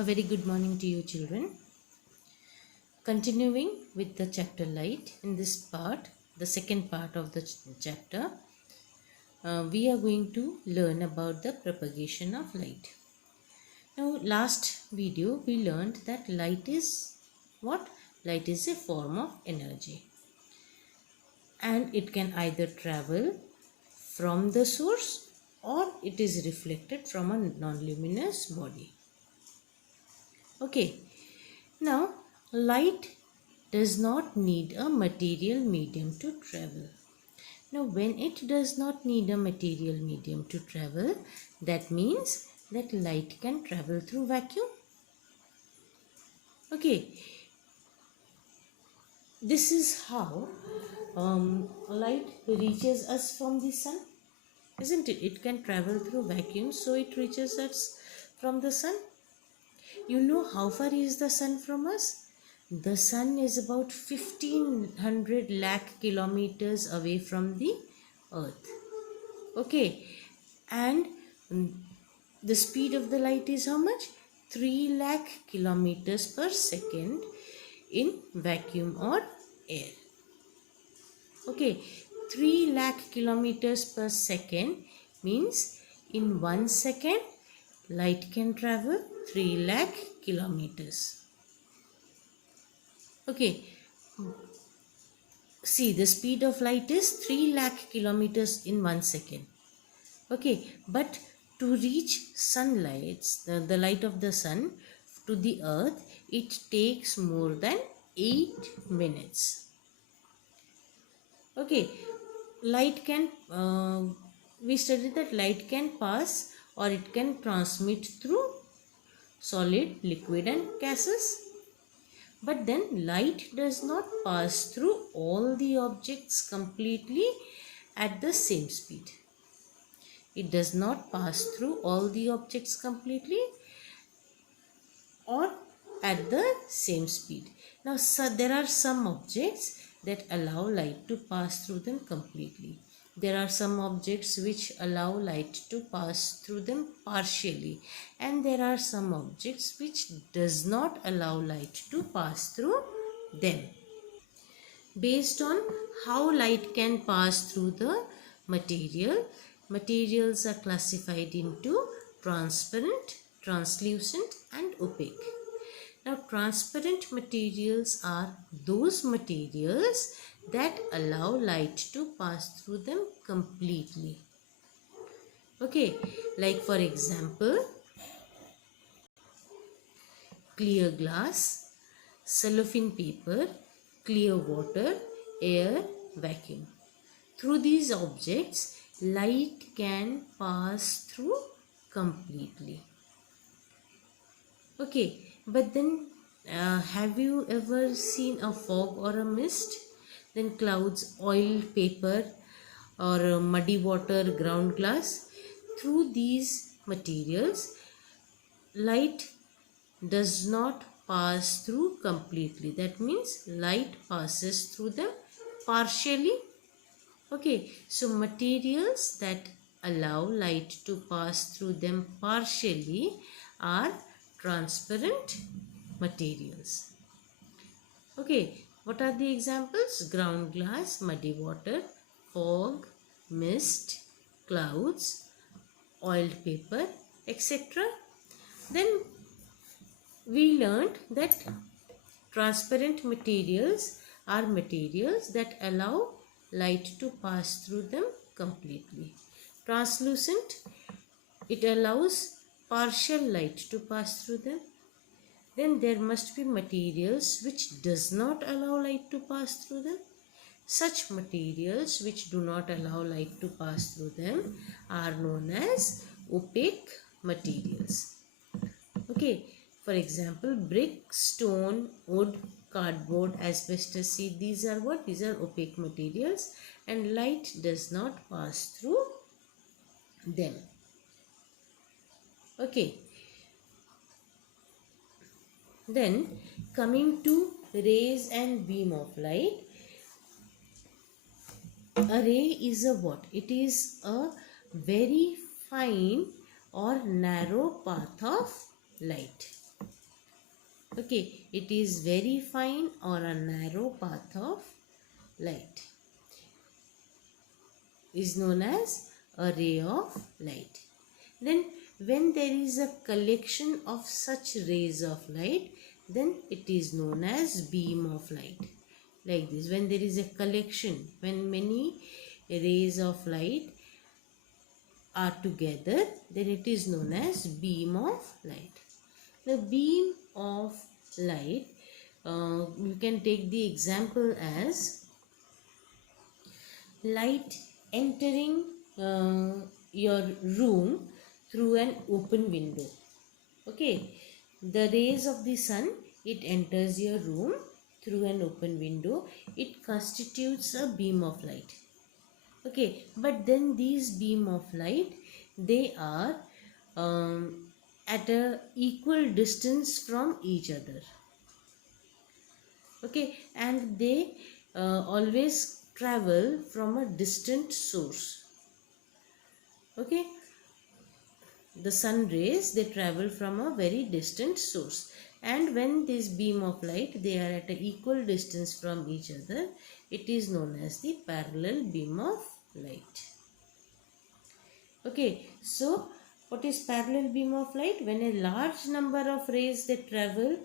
A very good morning to you, children. Continuing with the chapter light, in this part, the second part of the chapter, we are going to learn about the propagation of light. Now, last video we learned that light is what? Light is a form of energy, and it can either travel from the source or it is reflected from a non-luminous body. Okay, now light does not need a material medium to travel. Now, when it does not need a material medium to travel, that means that light can travel through vacuum. Okay, this is how light reaches us from the sun, isn't it? It can travel through vacuum, so it reaches us from the sun. You know how far is the sun from us? The sun is about 1500 lakh kilometers away from the earth. Okay, and the speed of the light is how much? 3 lakh kilometers per second in vacuum or air. Okay, 3 lakh kilometers per second means in 1 second light can travel 3 lakh kilometers. Okay, see, the speed of light is 3 lakh kilometers in 1 second. Okay, but to reach sunlight, the light of the sun to the earth, it takes more than 8 minutes. Okay, light can, we studied that light can pass or it can transmit through solid, liquid and gases. But then light does not pass through all the objects completely at the same speed. It does not pass through all the objects completely or at the same speed. Now, there are some objects that allow light to pass through them completely. There are some objects which allow light to pass through them partially, and there are some objects which does not allow light to pass through them. Based on how light can pass through the material, materials are classified into transparent, translucent and opaque. Now, transparent materials are those materials that allow light to pass through them completely. Okay, like for example, clear glass, cellophane paper, clear water, air, vacuum. Through these objects, light can pass through completely. Okay, but then have you ever seen a fog or a mist? Then clouds, oil, paper or muddy water, ground glass. Through these materials, light does not pass through completely. That means light passes through them partially. Okay, so materials that allow light to pass through them partially are transparent materials. Okay, what are the examples? Ground glass, muddy water, fog, mist, clouds, oiled paper, etc. Then we learned that transparent materials are materials that allow light to pass through them completely. Translucent, it allows partial light to pass through them. Then there must be materials which does not allow light to pass through them. Such materials which do not allow light to pass through them are known as opaque materials. Okay, for example, brick, stone, wood, cardboard, asbestos, these are what? These are opaque materials and light does not pass through them. Okay. Then coming to rays and beam of light. A ray is a what? It is a very fine or narrow path of light. Okay, it is very fine or a narrow path of light is known as a ray of light. Then when there is a collection of such rays of light, then it is known as beam of light. Like this, when there is a collection, when many rays of light are together, then it is known as beam of light. The beam of light, you can take the example as light entering your room through an open window. Okay, the rays of the sun, it enters your room through an open window. It constitutes a beam of light. Okay, but then these beam of light, they are at a equal distance from each other. Okay, and they always travel from a distant source. Okay, the sun rays, they travel from a very distant source, and when this beam of light, they are at an equal distance from each other, it is known as the parallel beam of light. Okay, so what is parallel beam of light? When a large number of rays, they travel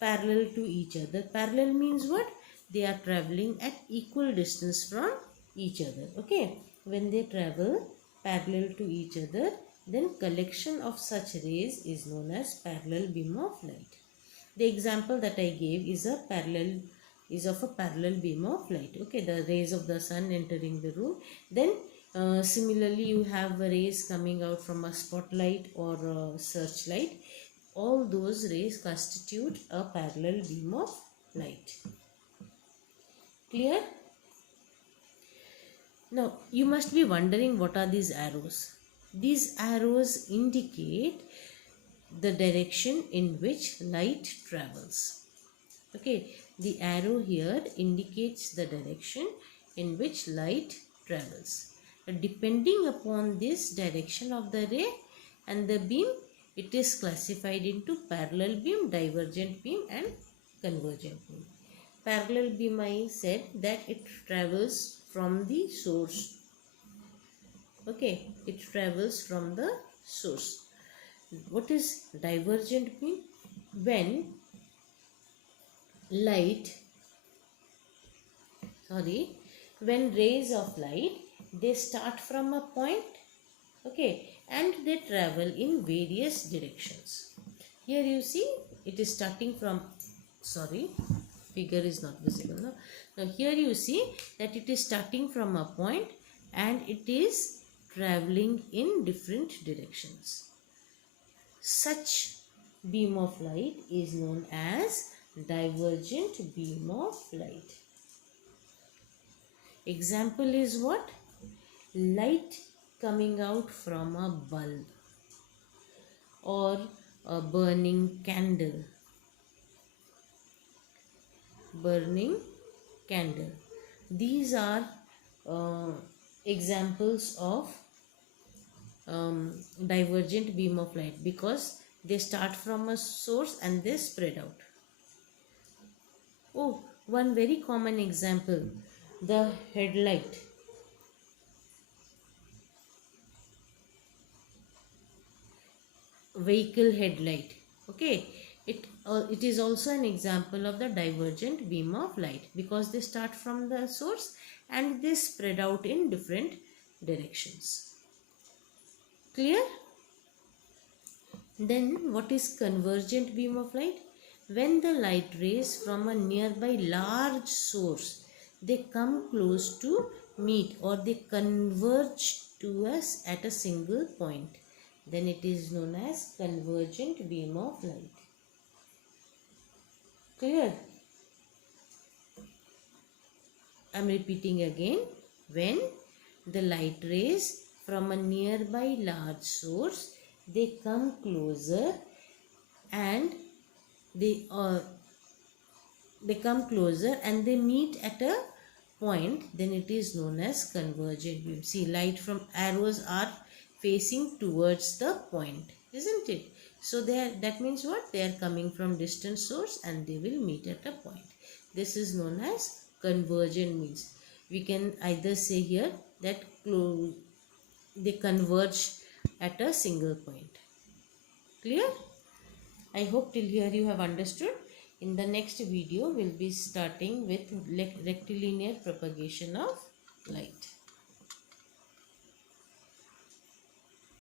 parallel to each other. Parallel means what? They are traveling at equal distance from each other. Okay, when they travel parallel to each other, then collection of such rays is known as parallel beam of light. The example that I gave is of a parallel beam of light. Okay, the rays of the sun entering the room. Then similarly, you have rays coming out from a spotlight or a searchlight. All those rays constitute a parallel beam of light. Clear? Now, you must be wondering, what are these arrows? These arrows indicate the direction in which light travels. Okay, the arrow here indicates the direction in which light travels. Depending upon this direction of the ray and the beam, it is classified into parallel beam, divergent beam and convergent beam. Parallel beam, I said that it travels from the source. Okay, it travels from the source. What is divergent beam? When rays of light, they start from a point, okay, and they travel in various directions. Here you see, it is starting from, figure is not visible. No? Now here you see that it is starting from a point and it is traveling in different directions. Such beam of light is known as divergent beam of light. Example is what? Light coming out from a bulb or a burning candle. These are examples of divergent beam of light, because they start from a source and they spread out. Oh, one very common example, the headlight. Vehicle headlight. Okay, it is also an example of the divergent beam of light, because they start from the source and they spread out in different directions. Clear? Then what is convergent beam of light? When the light rays from a nearby large source, they come close to meet or they converge to us at a single point, then it is known as convergent beam of light. Clear? I am repeating again. When the light rays from a nearby large source, they come closer and they meet at a point, then it is known as convergent beam. See, light from arrows are facing towards the point, isn't it? So that means what? They are coming from distant source and they will meet at a point. This is known as convergent means. We can either say here that they converge at a single point. Clear? I hope till here you have understood. In the next video, we'll be starting with rectilinear propagation of light.